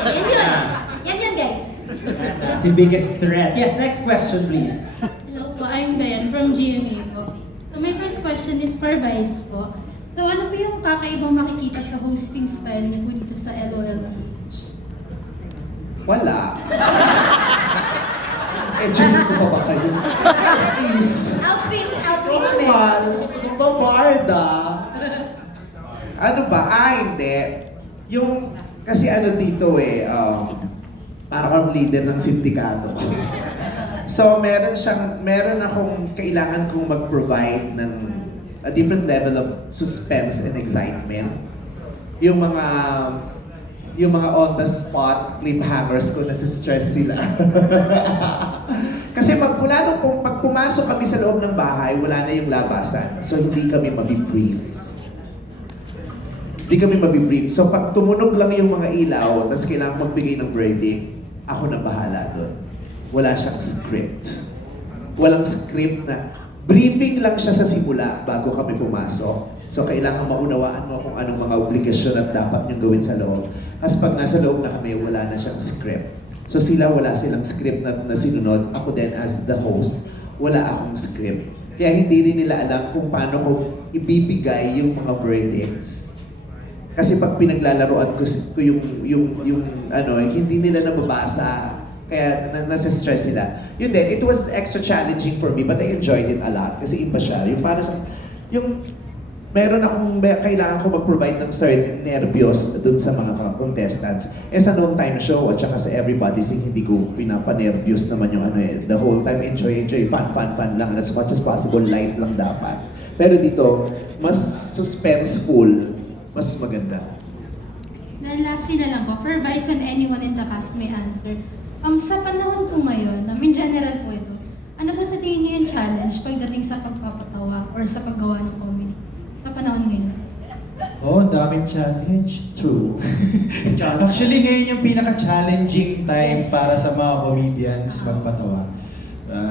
Yan yun. Yan yun, guys. Si biggest threat. Yes, next question please. Hello po, I'm Dayan from GMA po. So my first question is for Vice po. So ano po yung kakaibang makikita sa hosting style niyo po dito sa LOLPH? Wala. Diyos ko pa ba kayo? As is, Outfits, normal, babarda. Ano ba? Hindi. Yung, kasi ano dito parang leader ng sindikato. So, meron akong kailangan kong mag-provide ng a different level of suspense and excitement. Yung mga on the spot cliffhangers ko, nasa-stress sila. Kasi pag pumasok kami sa loob ng bahay, wala na yung labasan. So hindi kami mabibrief. So pag tumunog lang yung mga ilaw, tapos kailangan magbigay ng verdict, ako na bahala doon. Wala siyang script. Walang script na briefing lang siya sa simula bago kami pumasok. So kailangan maunawaan mo kung anong mga obligasyon at dapat niyong gawin sa loob. As pag nasa loob na kami, wala na siyang script. So wala silang script na sinunod. Ako din as the host, wala akong script. Kaya hindi rin nila alam kung paano ko ibibigay yung mga verdicts. Kasi pag pinaglalaroan ko hindi nila nababasa. Kaya nasa-stress sila. Yun din, it was extra challenging for me, but I enjoyed it a lot. Kasi iba siya. Kailangan ko mag-provide ng certain nervyos dun sa mga contestants. Sa noong time show, at saka sa Everybody Sing, hindi ko pinapanervyos naman yung the whole time, enjoy, fun lang. And as much as possible, light lang dapat. Pero dito, mas suspenseful, mas maganda. Then lastly na lang po, for Vice and anyone in the cast may answer. Sa panahon po ngayon, in general po ito, ano po sa tingin niyo yung challenge pagdating sa pagpapatawa or sa paggawa ng comedy? Sa panahon ngayon? Ang daming challenge. True. Actually, ngayon yung pinaka-challenging time para sa mga comedians magpatawa.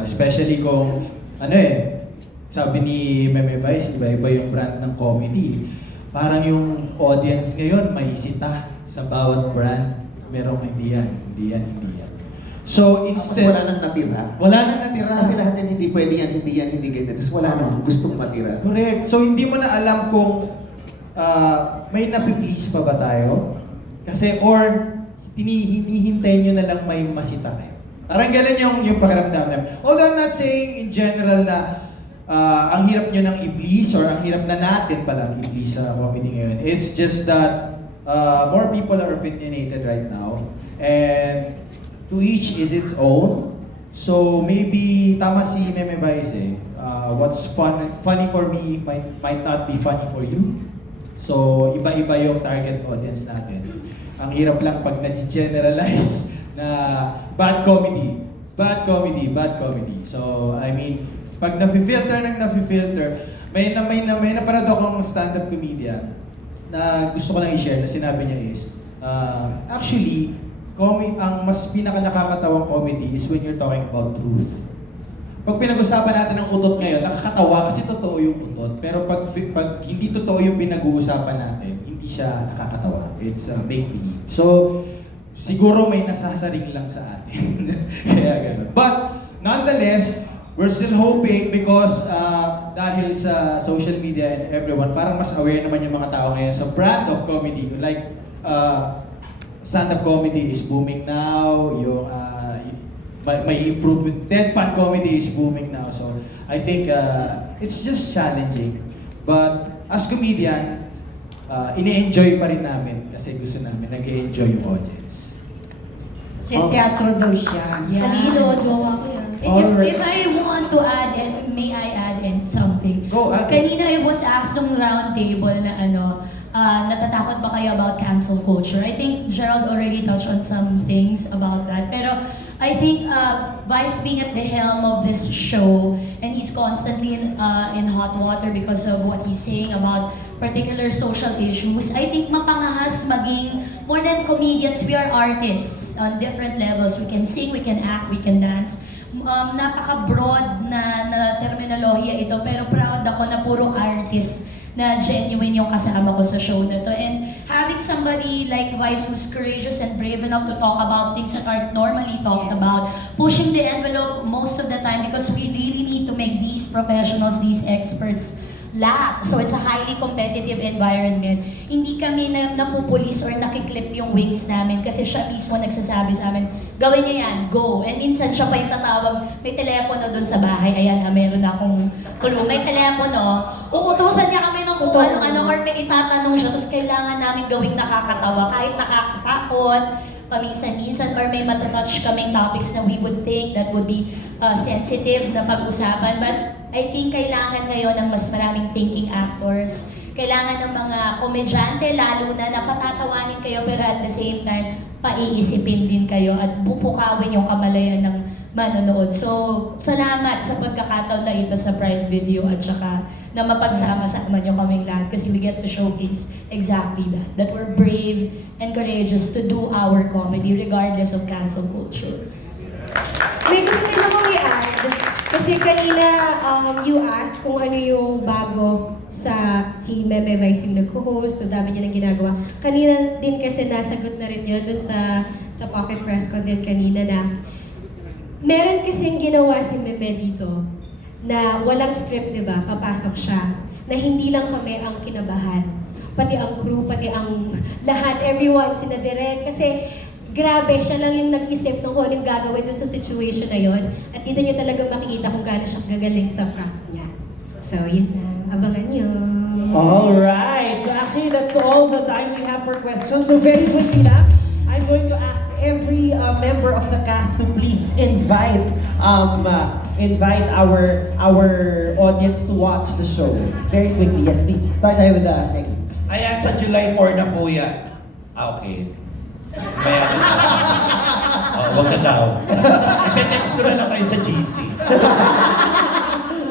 Especially kung, sabi ni Meme Vice, iba-iba yung brand ng comedy. Parang yung audience ngayon may sita sa bawat brand. Merong hindi yan. So instead... Wala nang natira. Kasi lahat yan hindi pwede yan, hindi ganyan. Tapos wala nang gustong matira. Correct. So hindi mo na alam kung may napiplease pa ba tayo? Kasi or hinihintay nyo na lang may masita kayo. Parang ganun yung pakiramdam namin. Although I'm not saying in general na ang hirap nyo ng i-please or ang hirap na natin palang i-please sa comedy ngayon. It's just that more people are opinionated right now. And to each is its own. So maybe tama si Meme Vice what's funny for me might not be funny for you. So iba-iba yung target audience natin. Ang hirap lang pag na-generalize na bad comedy. So I mean, pag nafi-filter, may napanood akong stand-up comedian na gusto ko lang i-share na sinabi niya is actually ang mas pinaka-nakakatawang comedy is when you're talking about truth. Pag pinag-usapan natin ng utot ngayon, nakakatawa kasi totoo yung utot. Pero pag hindi totoo yung pinag-uusapan natin, hindi siya nakakatawa. It's make-believe. So, siguro may nasasaring lang sa atin. Kaya gano'n. But, nonetheless, we're still hoping because dahil sa social media and everyone, parang mas aware naman yung mga tao ngayon sa brand of comedy. Like, stand-up comedy is booming now, yung may improvement. Deadpan comedy is booming now. So I think it's just challenging. But as comedian, ini-enjoy pa rin namin kasi gusto namin nag-enjoy yung audience. Teatro daw siya. Talino, jowa ko yan. If I want to add, and may I add in something? Go, add. Kanina it was asked ng round table na natatakot ba kayo about cancel culture? I think Gerald already touched on some things about that. Pero I think Vice being at the helm of this show, and he's constantly in hot water because of what he's saying about particular social issues, I think mapangahas maging, more than comedians, we are artists on different levels. We can sing, we can act, we can dance. Napaka-broad na terminolohiya ito, pero proud ako na puro artists na genuine yung kasama ko sa show na to. And having somebody like Vice who's courageous and brave enough to talk about things that aren't normally talked about, pushing the envelope most of the time because we really need to make these professionals, these experts laugh. So it's a highly competitive environment. Hindi kami napupulis or nakiklip yung wings namin kasi siya mismo nagsasabi sa amin, gawin niya yan, go. And minsan siya pa yung tatawag, may telepono dun sa bahay, ayan, meron akong clue, may telepono, uutusan niya kami ng kung ano or may itatanong siya, tapos kailangan namin gawing nakakatawa, kahit nakakatakot, paminsan-minsan, or may matatouch kaming topics na we would think that would be sensitive na pag-usapan. But I think kailangan ngayon ng mas maraming thinking actors. Kailangan ng mga komedyante, lalo na napatatawanin kayo, pero at the same time, paiisipin din kayo at bubukawin yung kamalayan ng manonood. So, salamat sa pagkakataon na ito sa Pride Video at saka na mapagsama-sama nyo kaming lahat kasi we get to showcase exactly that we're brave and courageous to do our comedy regardless of cancel culture. May gusto rin akong i-add. Kasi kanina you asked kung ano yung bago sa si Meme Vice yung nag-host, so dami niya nang ginagawa. Kanina din kasi nasagot na rin yun dun sa Pocket Press ko din kanina na meron kasing ginawa si Meme dito na walang script, di ba? Papasok siya. Na hindi lang kami ang kinabahan. Pati ang crew, pati ang lahat, everyone, sina Direk. Kasi grabe, siya lang yung nag-isip ng kung anong gagawin dun sa situation na yon. At dito nyo talagang makikita kung gaano siya gagaling sa craft niya. So, yun na. Abangan nyo. Alright, so actually that's all the time we have for questions. So very quickly lang, I'm going to ask every member of the cast to please invite our audience to watch the show. Very quickly, yes please. Start tayo with Nick. Ayan, sa July 4 na po yan. Okay. Kaya wag na daw. Ite-text ko na lang kayo sa GC.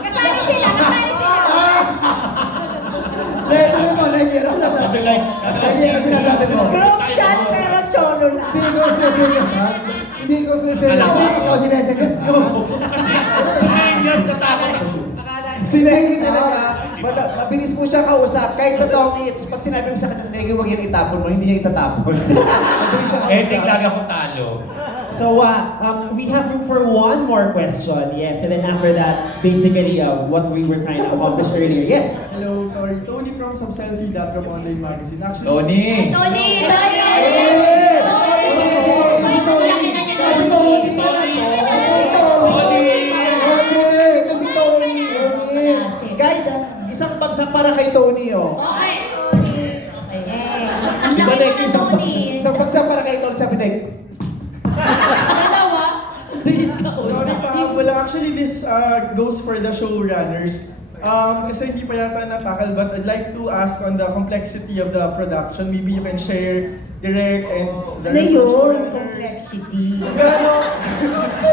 Kasali sila, kasali sila. Ano mo, nagkira ko Sa July, sinasabi mo. Group chat pero solo lang. Hindi ko sineserious, ha? Hindi ko sineserious. Hindi ikaw sineserious. Kasi sa Menyas natakot ako. Sinahing talaga. Mabilis po siya kausap. Kahit sa Tom Eats, pag sinabi mo sa kanya, Negi, huwag yan itapon mo, hindi niya itatapon. Mabilis siya Eh, kausap. siglag ako talo. So we have room for one more question. Yes, and then after that, basically what we were trying to accomplish earlier. Yes. Hello, sorry. Tony from Subselfie.com online magazine. Actually, Tony! Tony! Yes! Si Tony! Si Tony! Ito si Tony! Guys, isang bagsak para kay Tony, oh. Okay. Ang Di ba, laki Nick? naman, Isang Tony. bagsak para kay Tony. Sabi, Nick, Dalawa. Bilis ka sorry usap. pa. Well, actually, this goes for the showrunners. Kasi hindi pa yata napakal, but I'd like to ask on the complexity of the production. Maybe you can share direct and the Ano rest of the yun? showrunners. Complexity. Gano?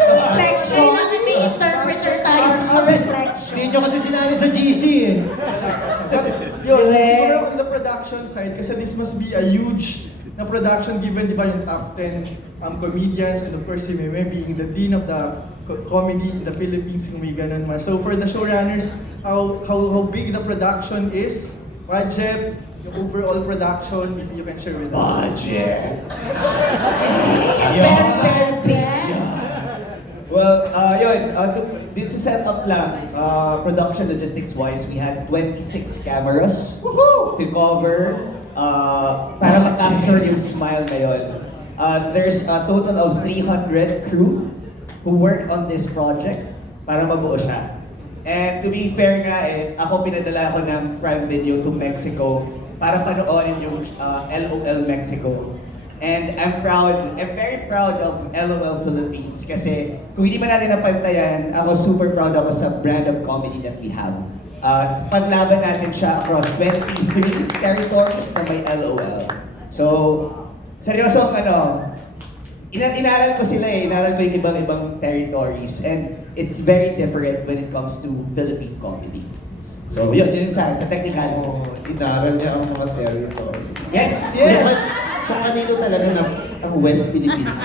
Reflection. Kailangan may interpreter tayo sa Or reflection. Hindi nyo kasi sinali sa GC eh. But yun, Direct. siguro on the production side, kasi this must be a huge na production given, di ba, yung top 10 comedians and of course si Meme being the dean of the comedy in the Philippines, kung may ganun man. So for the showrunners, how big the production is, budget, yung overall production, maybe you can share with us. Budget! Well, dito sa setup lang, production logistics-wise, we had 26 cameras to cover para ma-capture yung smile na yun. There's a total of 300 crew who worked on this project para mabuo siya. And to be fair nga, ako pinadala ko ng Prime Video to Mexico para panoorin yung LOL Mexico. And I'm very proud of LOL Philippines kasi kung hindi man natin napantayan, ako super proud ako sa brand of comedy that we have. Paglaban natin siya across 23 territories na may LOL. So, seryoso inaral ko sila inaral ko yung ibang territories and it's very different when it comes to Philippine comedy. So, yun sa technical. inaral niya ang mga territory. Yes! Sa kanino talaga ang West Philippines?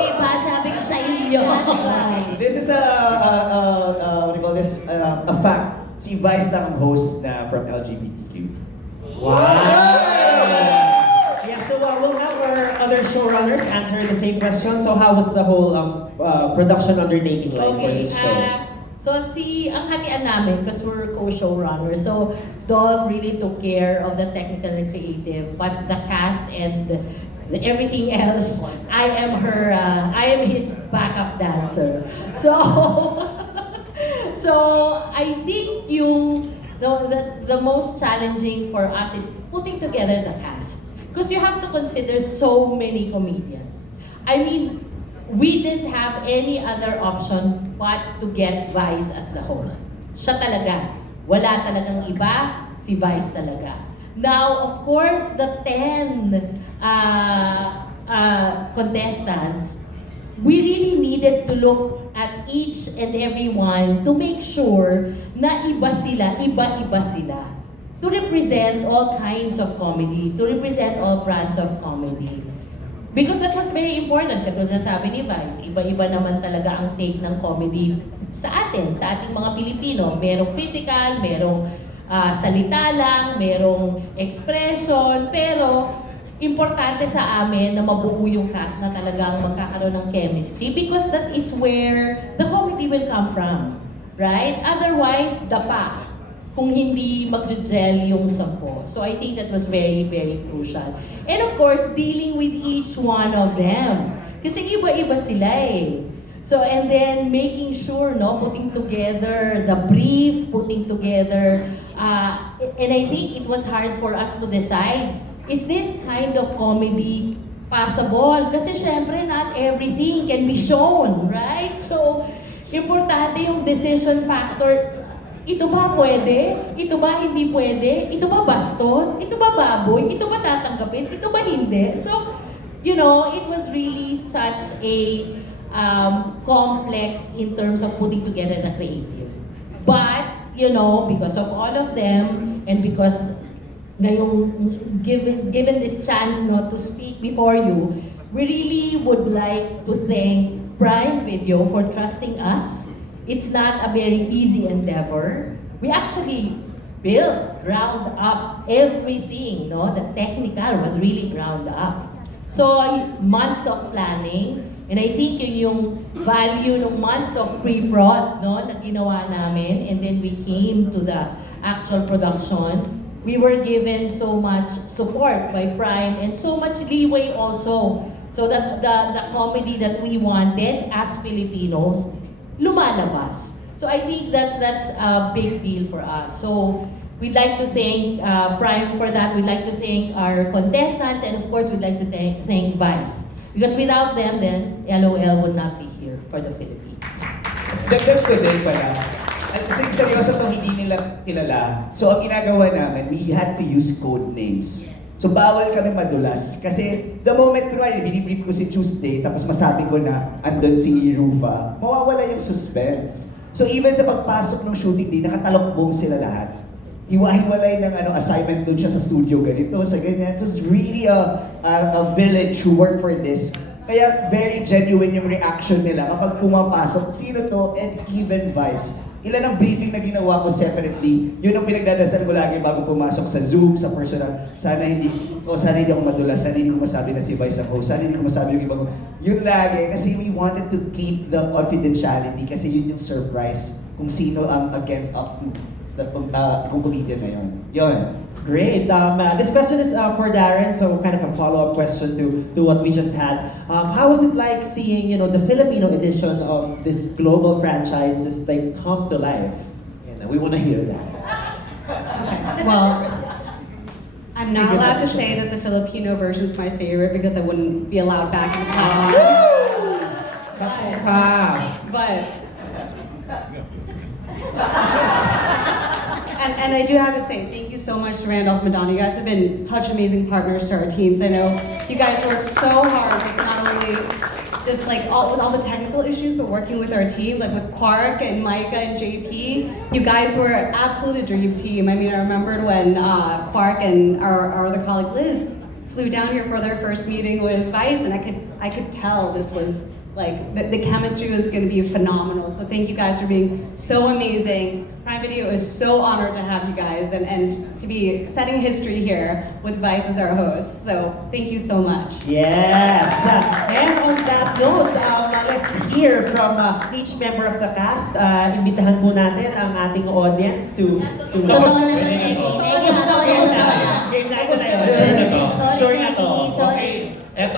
Diba? Sabi ko sa inyo. This is what do you call this? A fact si Vice lang ang host na from LGBTQ. Wow! Yeah, so we'll have our other showrunners answer the same question. So how was the whole production undertaking like for this show? So ang hatian namin, because we're co-showrunners, so Dove really took care of the technical and creative, but the cast and everything else, I am his backup dancer. So, so I think the most challenging for us is putting together the cast, because you have to consider so many comedians. I mean, we didn't have any other option but to get Vice as the host. Siya talaga. Wala talagang iba, si Vice talaga. Now, of course, the 10 contestants, we really needed to look at each and every one to make sure na iba-iba sila. To represent all kinds of comedy, to represent all brands of comedy. Because that was very important. Katulad na sabi ni Vice, iba-iba naman talaga ang take ng comedy sa atin, sa ating mga Pilipino. Merong physical, merong salita lang, merong expression, pero importante sa amin na mabuo yung cast na talagang magkakaroon ng chemistry because that is where the comedy will come from. Right? Otherwise, dapa kung hindi mag-gel yung 10. So I think that was very, very crucial. And of course, dealing with each one of them. Kasi iba-iba sila eh. So, and then making sure, no, putting together the brief, putting together, and I think it was hard for us to decide, is this kind of comedy possible? Kasi syempre, not everything can be shown, right? So, importante yung decision factor. Ito ba pwede? Ito ba hindi pwede? Ito ba bastos? Ito ba baboy? Ito ba tatanggapin? Ito ba hindi? So, you know, it was really such a complex in terms of putting together the creative. But, you know, because of all of them, and because na yung given this chance not to speak before you, we really would like to thank Prime Video for trusting us. It's not a very easy endeavor. We actually built, ground up everything, no? The technical was really ground up. So, months of planning, and I think yun yung value ng months of pre-prod, no, na ginawa namin, and then we came to the actual production. We were given so much support by Prime and so much leeway also, so that the comedy that we wanted as Filipinos lumalabas. So I think that's a big deal for us. So we'd like to thank Prime for that. We'd like to thank our contestants, and of course we'd like to thank Vice. Because without them, then LOL would not be here for the Philippines. Dagdag ko din pala. At seryoso itong hindi nila kilala. So ang ginagawa namin, we had to use code names. So bawal kami madulas. Kasi the moment, kunwari, binibrief ko si Tuesday, tapos masabi ko na andun si Rufa, mawawala yung suspense. So even sa pagpasok ng shooting day, nakatalokbong sila lahat. Hiwa-hiwalay ng assignment doon siya sa studio, ganito, sa ganyan. It was really a village who worked for this. Kaya very genuine yung reaction nila kapag pumapasok. Sino to? And even Vice. Ilan ang briefing na ginawa ko separately, yun ang pinagdadasal ko lagi bago pumasok sa Zoom, sa personal. Sana hindi ako madulas, sana hindi ko masabi na si Vice ang host, sana hindi ko masabi yung ibang. Yun lagi, kasi we wanted to keep the confidentiality, kasi yun yung surprise kung sino ang against up to kung comedian na yun. Yun. Great. This question is for Darren, so kind of a follow-up question to what we just had. How was it like seeing, the Filipino edition of this global franchise just like come to life? And we want to hear that. Well, I'm not allowed to say that the Filipino version is my favorite because I wouldn't be allowed back in Taiwan. But and I do have to say, thank you so much to Randolph Madonna. You guys have been such amazing partners to our teams. I know you guys work so hard with not only just like with all the technical issues, but working with our team, like with Quark and Micah and JP. You guys were absolutely a dream team. I mean, I remembered when Quark and our other colleague Liz flew down here for their first meeting with Vice, and I could tell this was like the chemistry was going to be phenomenal. So thank you guys for being so amazing. Prime Video is so honored to have you guys and to be setting history here with Vice as our host. So thank you so much. Yes! And on that note, let's hear from each member of the cast. Imbitahan po natin ang ating audience to... Totoo naman, Negi. Negi, Game na ito na yun. Sorry, Sure na to. Negi. Sorry. Okay. Eto,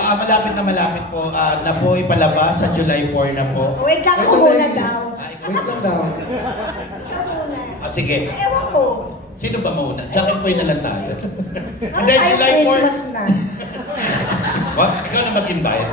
malapit po na po ipalabas sa July 4 na po. Wait lang ako muna daw. Wait lang daw. Ikaw muna. Sige. Ewan ko. Sino ba muna? Jacket Boy na lang tayo. Ano Hindi, tayo July 4. Christmas na? What? Ikaw na mag-invite.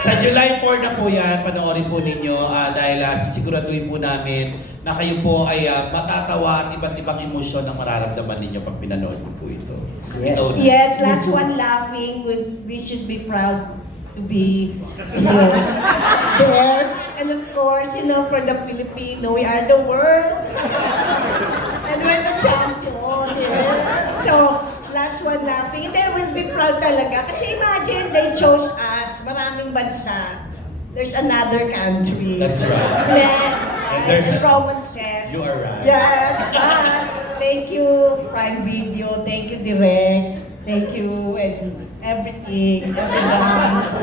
Sa July 4 na po yan, panoorin po ninyo dahil siguraduhin po namin na kayo po ay matatawa at iba't ibang emosyon ang mararamdaman ninyo pag pinanood niyo po ito. Yes. Ikaw na. Yes, last one laughing. We should be proud to be there. And of course, for the Filipino, we are the world. And we're the champion. Yeah. So, last one laughing. They will be proud talaga. Kasi imagine, they chose us, maraming bansa. There's another country. That's right. And there's The a- provinces. You are right. Yes, thank you, Prime Video. Thank you, Direct. Thank you, and everything,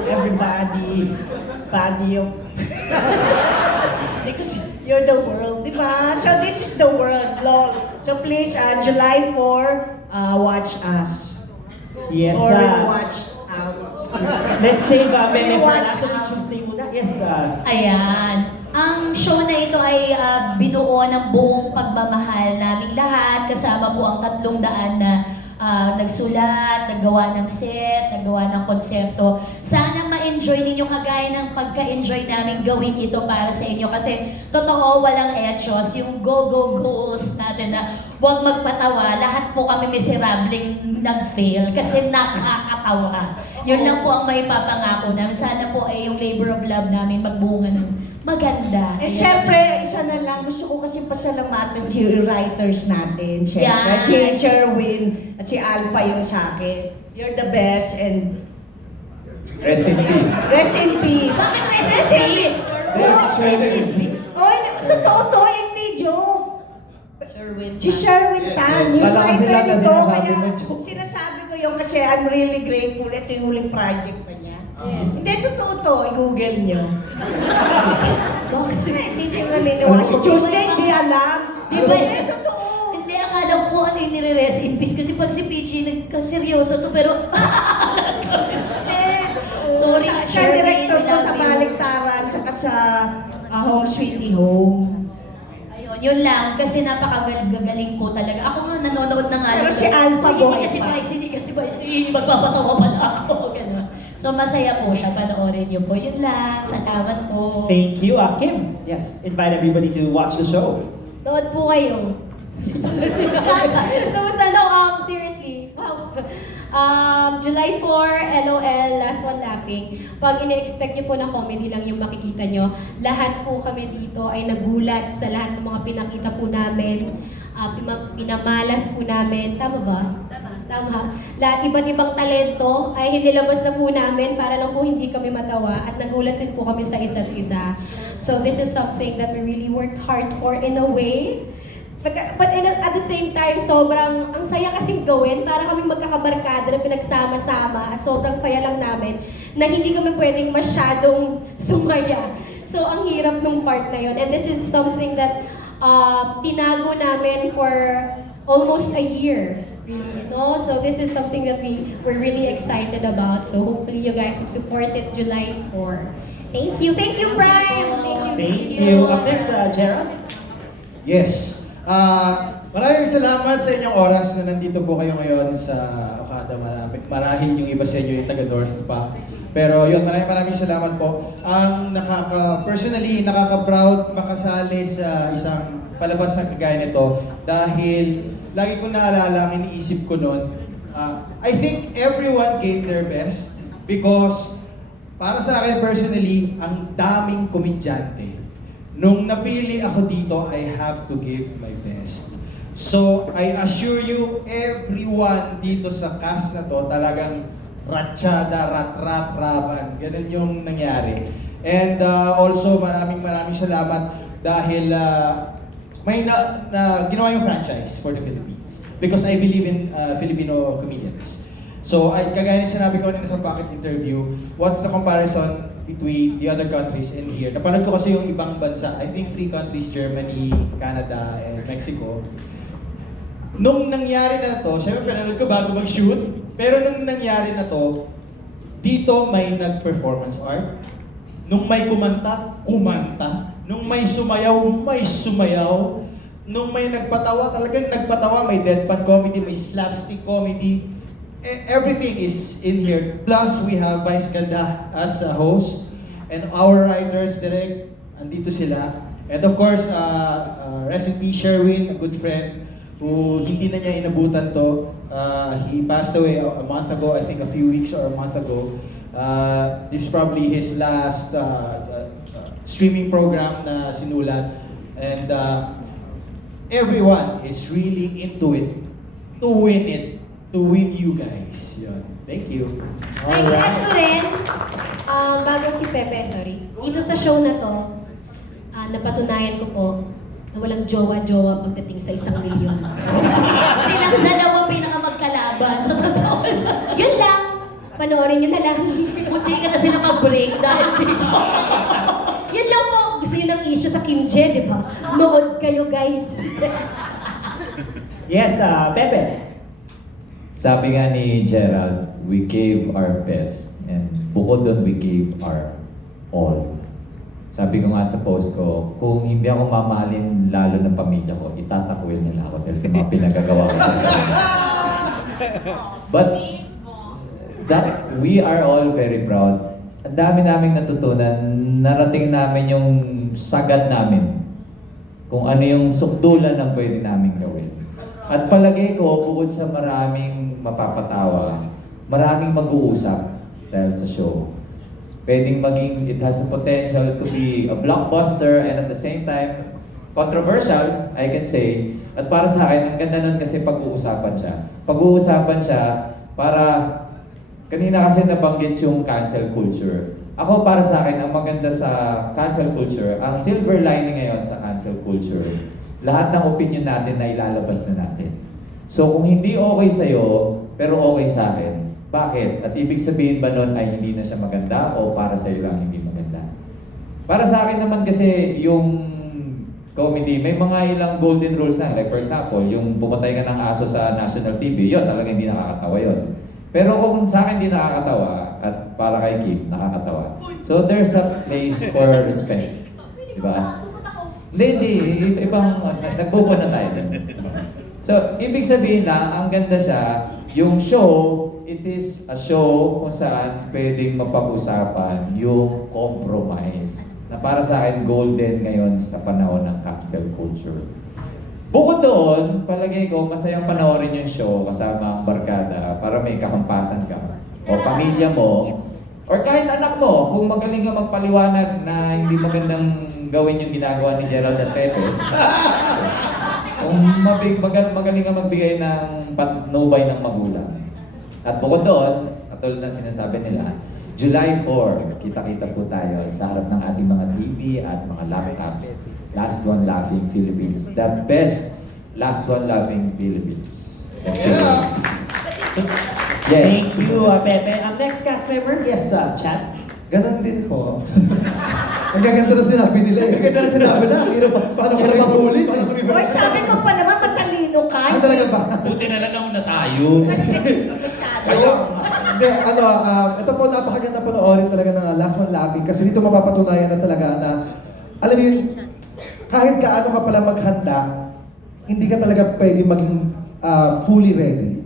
everybody, body of... Because you're the world, di ba? So this is the world, lol. So please, July 4, watch us. Yes, Or we'll watch out. let's save Meme for Watch last si Tuesday muna. Yes, Ayan. Ang show na ito ay binuo ng buong pagmamahal naming lahat. Kasama po ang 300 na nagsulat, naggawa ng set, naggawa ng konsepto. Sana ma-enjoy ninyo kagaya ng pagka-enjoy namin gawin ito para sa inyo. Kasi totoo, walang etyos. Yung go-go-goes natin na huwag magpatawa. Lahat po kami miserableng nag-fail kasi nakakatawa. Yun lang po ang maipapangako namin. Sana po ay yung labor of love namin magbunga ng maganda. And Ayan. syempre, isa na lang, gusto ko kasi pasalamatan si writers natin. Syempre, Yan. si Sherwin at si Alpha yung sa akin. You're the best and Rest in peace. rest in peace. Bakit rest in peace? Rest in peace. Oy, totoo to, hindi joke. Si Sherwin Tan, yung Wala kasi writer lang na nito, sinasabi kaya mo, joke. sinasabi ko yung kasi I'm really grateful. Ito yung huling project pa niya. Hindi, totoo to, i-google nyo. Hindi sila naniniwala. Si Tuesday, hindi alam. Di ba? Hindi, totoo. Hindi, akala ko ano yung nire-rest in peace. Kasi pag si PG, nagkaseryoso to, pero... Sorry, Siya Sherwin, director ko we sa love you. Baliktaran, tsaka sa Home Sweetie Home. Ayun, yun lang. Kasi napakagagaling po talaga. Ako nga, nanonood na nga. Pero lang. si Alpha Hindi Boy kasi pa. Vice, hindi kasi Vice. Magpapatawa pala ako. Ganun. So, masaya po siya. Panoorin niyo po. Yun lang. Salamat po. thank you, Kim. Yes, invite everybody to watch the show. Nood po kayo. Kamusta no? Seriously, wow. July 4, LOL, last one laughing. Pag ine-expect nyo po na comedy lang yung makikita nyo, lahat po kami dito ay nagulat sa lahat ng mga pinakita po namin. Pinamalas po namin. Tama ba? Tama. Lahat iba't ibang talento ay hinilabas na po namin para lang po hindi kami matawa at nagulat din po kami sa isa't isa. So this is something that we really worked hard for in a way. But at the same time, sobrang ang saya kasing gawin para kaming magkakabarkada na pinagsama-sama at sobrang saya lang namin na hindi kami pwedeng masyadong sumaya. So ang hirap nung part na yun. And this is something that tinago namin for almost a year. Really, no? So this is something that we're really excited about. So hopefully you guys will support it July 4. Thank you. Thank you, Brian. Thank you. Up next, Gerald. Yes. Maraming salamat sa inyong oras na nandito po kayo ngayon sa Okada. Marahil yung iba sa inyo yung taga-North pa. Pero yun, maraming salamat po. Ang personally, nakaka-proud makasali sa isang palabas na kagaya nito dahil lagi kong naalala, ang iniisip ko noon, I think everyone gave their best because para sa akin personally, ang daming komedyante. Nung napili ako dito, I have to give my best. So, I assure you, everyone dito sa cast na to, talagang ratsyada, rat-ravan. Ganun yung nangyari. And also, maraming salamat dahil may ginawa yung franchise for the Philippines. Because I believe in Filipino comedians. So, kagaya ng sinabi ko sa pocket interview, what's the comparison between the other countries and here? Napanood ko kasi yung ibang bansa, I think 3 countries, Germany, Canada, and Mexico. Nung nangyari na to, syempre pinanood ko bago mag-shoot, pero nung nangyari na to, dito may nag-performance art. Nung may kumanta. Nung may sumayaw. Nung may nagpatawa, talagang nagpatawa. May deadpan comedy, may slapstick comedy. Everything is in here. Plus, we have Vice Ganda as a host. And our writers, direct, andito sila. And of course, rest in peace, Sherwin, a good friend, who hindi na niya inabutan to. He passed away a month ago, I think a few weeks or a month ago. This is probably his last streaming program na sinulat. And everyone is really into it, to win you guys. Yun. Thank you. Nag-add ko rin, bago si Pepe, sorry. Dito sa show na to, napatunayan ko po na walang jowa-jowa pagdating sa 1 milyon. Silang dalawa pinakamagkalaban sa totoo lang. Yun lang! Panoorin nyo na lang. Munti ka na sila mag-break dahil dito. Yun lang po. Gusto nyo ng issue sa Kim Che, di ba? Nood kayo, guys. Yes, Pepe. Sabi nga ni Gerald, we gave our best. And bukod doon, we gave our all. Sabi ko nga sa post ko, kung hindi ako mamahalin lalo ng pamilya ko, itatakwil nila ako dahil sa mga pinagagawa ko sa show. But that we are all very proud. Ang dami naming natutunan, narating namin yung sagad namin. Kung ano yung sukdulan ng pwede namin gawin. At palagay ko, bukod sa maraming mapapatawa, maraming mag-uusap dahil sa show. Pwedeng maging, it has the potential to be a blockbuster and at the same time, controversial, I can say. At para sa akin, ang ganda nun kasi pag-uusapan siya. Pag-uusapan siya para, kanina kasi nabanggit yung cancel culture. Ako para sa akin, ang maganda sa cancel culture, ang silver lining ngayon sa cancel culture, lahat ng opinion natin na ilalabas na natin. So kung hindi okay sa'yo, pero okay sa akin, bakit? At ibig sabihin ba nun ay hindi na siya maganda o para sa'yo lang hindi maganda? Para sa akin naman kasi yung comedy, may mga ilang golden rules na. Like for example, yung pumatay ka ng aso sa national TV, yun talagang hindi nakakatawa yun. Pero kung sa akin hindi nakakatawa, at para kay Kim, nakakatawa. So there's a place for respect. Diba? Hindi. Ibang, nagbubo na tayo. So, ibig sabihin lang, ang ganda siya, yung show, it is a show kung saan pwedeng mapag-usapan yung compromise. Na para sa akin, golden ngayon sa panahon ng cancel culture. Bukod doon, palagay ko, masayang panoorin yung show kasama ang barkada para may kahampasan ka. O pamilya mo, or kahit anak mo, kung magaling ka magpaliwanag na hindi magandang gawin yung ginagawa ni Gerald at Pepe. Kung magaling ka magbigay ng patnubay ng magulang. At bukod doon, katulad ng sinasabi nila, July 4, kita-kita po tayo sa harap ng ating mga TV at mga laptops. Last One Laughing Philippines. The best Last One Laughing Philippines. Yes. Thank you, Pepe. Next cast member, yes, Chat. Ganon din po. Ang gaganda na sinabi nila eh. Ang gaganda na sinabi na. Paano kami mabuli? Oy, sabi ko pa naman, matalino ka. Ano talaga ba? Buti na lang nauna tayo. Masyado. Hindi, ito po napakaganda panoorin talaga ng Last One Laughing kasi dito mapapatunayan na talaga na, alam mo yun, kahit kaano ka pala maghanda, hindi ka talaga pwede maging fully ready.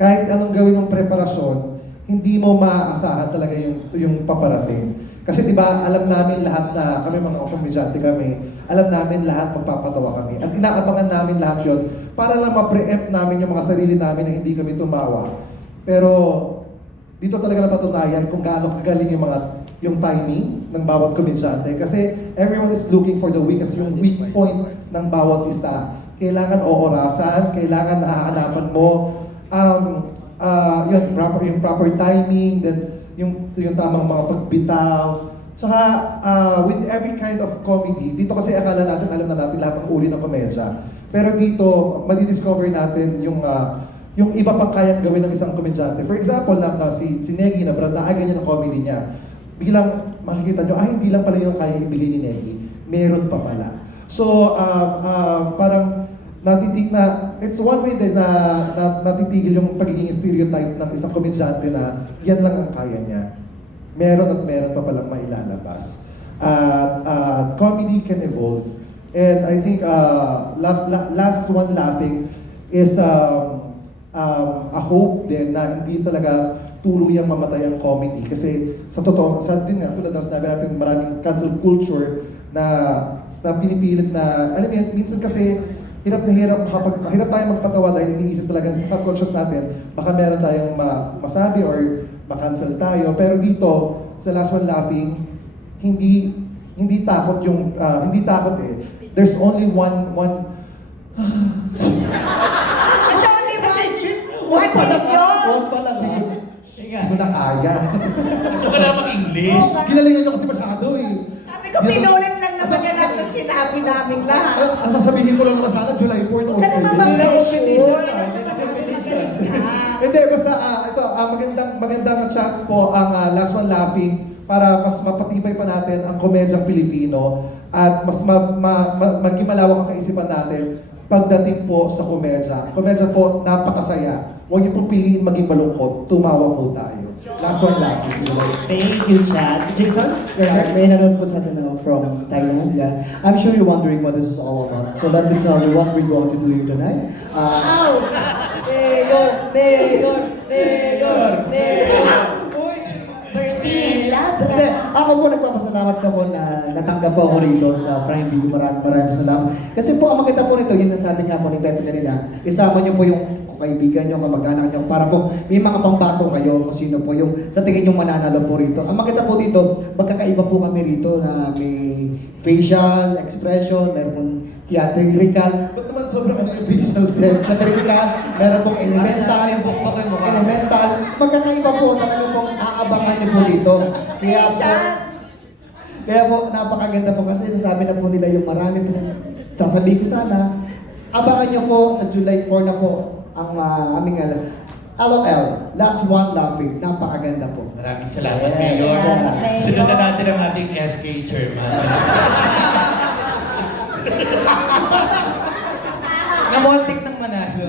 Kahit anong gawin ng preparasyon, hindi mo maaasahan talaga yung paparating. Kasi di ba alam namin lahat na kami mga komedyante kami, alam namin lahat magpapatawa kami. At inaabangan namin lahat yon para lang ma-preempt namin yung mga sarili namin na hindi kami tumawa. Pero dito talaga napatunayan kung gaano kagaling yung timing ng bawat komedyante. Kasi everyone is looking for the weakest, yung weak point ng bawat isa. Kailangan oorasan, kailangan naahanapan mo. yung proper timing, then yung tamang mga pagbitaw. Saka with every kind of comedy, dito kasi akala natin, alam na natin lahat ng uri ng komedya. Pero dito, madidiscover natin yung iba pang kayang gawin ng isang komedyante. For example, si Negi na brandagan niya ng comedy niya, biglang makikita nyo, hindi lang pala yung kaya ibigay ni Negi. Meron pa pala. So, parang it's one way din na natitigil yung pagiging stereotype ng isang komedyante na yan lang ang kaya niya. Meron at meron pa palang mailalabas. Comedy can evolve. And I think last one laughing is a hope din na hindi talaga tuluyang mamatay ang comedy. Kasi sa totoo, din nga, tulad ng sinabi natin, maraming cancel culture na pinipilit na, alam mo yan, minsan kasi hirap tayong magpatawa dahil iniisip talaga sa subconscious natin, baka meron tayong masabi or makancel tayo. Pero dito, sa Last One Laughing, hindi takot eh. There's only one Kasi only one million! One pala, hindi ko na kaya. Gusto ka na mag-English? Ginalingan nyo kasi masyado eh. Sabi ko, pinulit lang naman na lang ito sinabi namin lahat. Ang sasabihin ko lang naman sana, July 4 na Huwag ka naman mag-pressure. Hindi, basta ito, magandang chance po ang Last One Laughing para mas mapatibay pa natin ang komedyang Pilipino at mas maging malawak ang kaisipan natin pagdating po sa komedya. Komedya po, napakasaya. Huwag niyo pong piliin maging malungkot. Tumawa po tayo. Last One Laughing. Thank you, Chad. Jason? May nanonood po sa atin from Thailand. Yeah. I'm sure you're wondering what this is all about. So let me tell you what we're going to do here tonight. Bertin, labra. Hindi, ako po nagpapasalamat po ako na natanggap po ako rito sa Prime Video. Maraming salamat. Kasi po ang makita po nito, yun nasabi nga po ni Pepe kanina, isama niyo po yung kaibigan niyo, kamag-anak niyo, para po may mga pangbato kayo kung sino po yung sa tingin yung mananalo po rito. Ang makita po dito, magkakaiba po kami rito na may facial expression, meron pong theatrical. Ba't naman sobrang yung facial? Theatrical, meron pong elemental. Magkakaiba po, talaga pong aabangan niyo po dito. Kaya po, napakaganda po kasi nasabi na po nila yung marami po. Sasabihin ko sana, abangan niyo po sa July 4 na po ang aming LOL, Last One Laughing. Napakaganda po. Maraming salamat, Mayor. Sinundan natin ang ating SK chairman. Namontik ng manalo.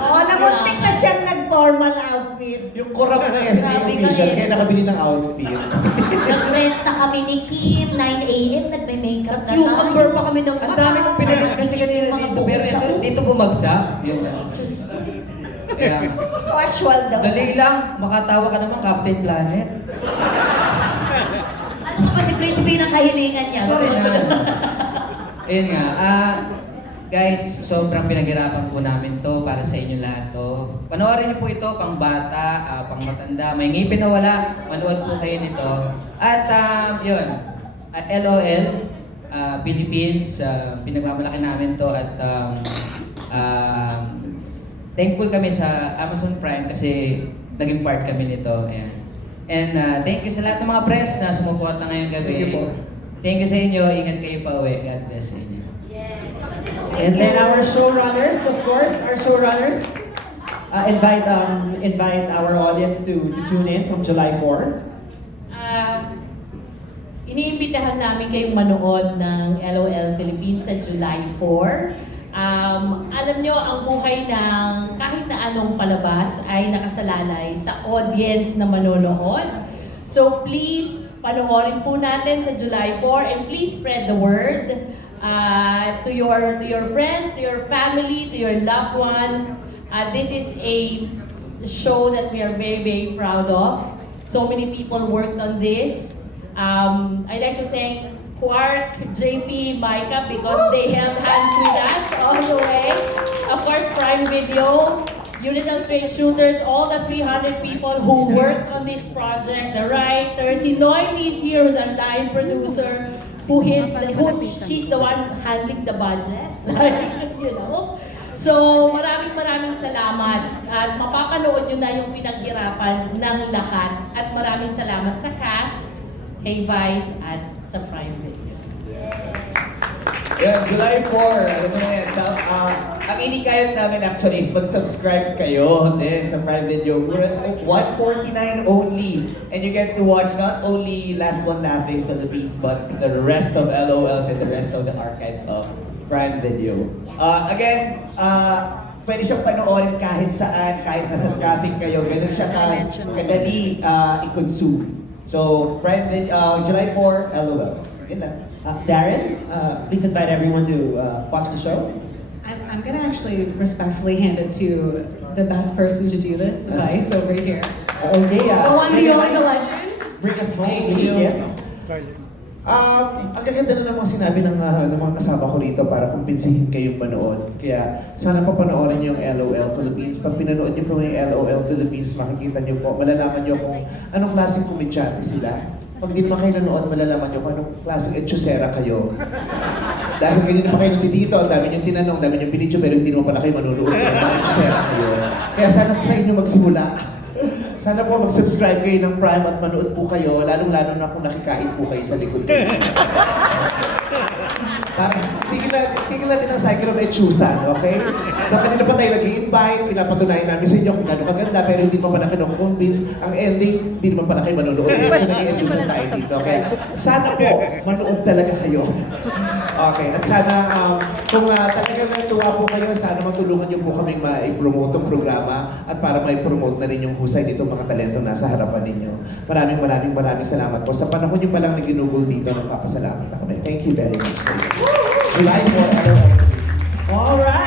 Namuntik na siyang nag-formal outfit. Yung corrupt na SK Sabi ko official, eh. kaya nakabili ng outfit. Nagrenta kami ni Kim, 9 a.m. nagme-makeup na Cucumber pa kami ng Ang dami kong pinalit kasi kanina dito, pero dito bumagsak. Yun lang. Kaya, Casual daw. dali lang, makatawa ka naman, Captain Planet. Ano mo kasi prinsipe ng kahilingan niya? Sorry na. Ayun nga, guys, sobrang pinaghirapan po namin to para sa inyo lahat to. Panoorin niyo po ito, pang bata, pang matanda, may ngipin na wala, manood po kayo nito. At yun, LOL, Philippines, pinagmamalaki namin to at thankful kami sa Amazon Prime kasi naging part kami nito. Ayan. And thank you sa lahat ng mga press na sumuporta ngayong gabi. Thank you po. Thank you sa inyo. Ingat kayo pa uwi. God bless sa inyo. And then our showrunners, of course, invite our audience to tune in from July 4. Iniimbitahan namin kayong manood ng LOL Philippines sa July 4. Alam nyo, ang buhay ng kahit na anong palabas ay nakasalalay sa audience na manonood. So please, panoorin po natin sa July 4 and please spread the word to your friends, to your family, to your loved ones. This is a show that we are very, very proud of. So many people worked on this. I'd like to thank Quark, JP, Micah because they held hands with us all the way. Of course, Prime Video, Unital Straight Shooters, all the 300 people who worked on this project, the writers. Si Noemi is here, who's a line producer, she's the one handling the budget, like, you know. So, maraming salamat at mapapanood nyo na yung pinaghirapan ng lahat at maraming salamat sa cast, kay Vice at sa Prime Video. Yeah, July 4, ano mo na yan, ang inikayat namin actually is mag-subscribe kayo din sa Prime Video. We're at $149 only. And you get to watch not only Last One Laughing Philippines, but the rest of LOLs and the rest of the archives of Prime Video. Again, pwede siyang panoorin kahit saan, kahit nasa traffic kayo, ganun siya kadali i-consume. So, Prime Video, July 4, LOL. Yun lang. Darren, please invite everyone to watch the show. I'm gonna actually respectfully hand it to the best person to do this, Vice, over here. Okay, The one, the only, the legend. Bring us home, Thank please. you. Yes. Ang gaganda na ng mga sinabi ng mga kasama ko rito para kumpinsihin kayong manood. Kaya sana papanoorin niyo yung LOL Philippines. Pag pinanood niyo po yung LOL Philippines, makikita niyo po, malalaman niyo kung anong klaseng komedyante sila. Pag di naman kayo nanood, malalaman niyo kung anong klaseng etchosera kayo. Dahil kanina pa kayo nandito, ang dami niyong tinanong, ang dami niyong pinidyo, pero hindi naman pala kayo manunood. Kaya mga etchosera kayo. Kaya sana sa inyo magsimula. Sana po mag-subscribe kayo ng Prime at manood po kayo, lalong-lalo na kung nakikain po kayo sa likod ko. Para tigil natin ang cycle of etchusan, okay? So kanina pa tayo nag-i-invite, pinapatunayan namin sa inyo kung gano'ng kaganda, pero hindi pa pala kayo convince. Ang ending, hindi naman pala kayo manonood. So nag-i-etchusan tayo dito, okay? Sana po, manood talaga kayo. Okay, at sana kung talagang natuwa po kayo, sana matulungan niyo po kaming ma-promote ang programa at para ma-promote na rin yung husay nito mga talento nasa harapan ninyo. Maraming salamat po. Sa panahon niyo palang nag-ginugol dito, nagpapasalamat na kami. Thank you very much. July 4, All right.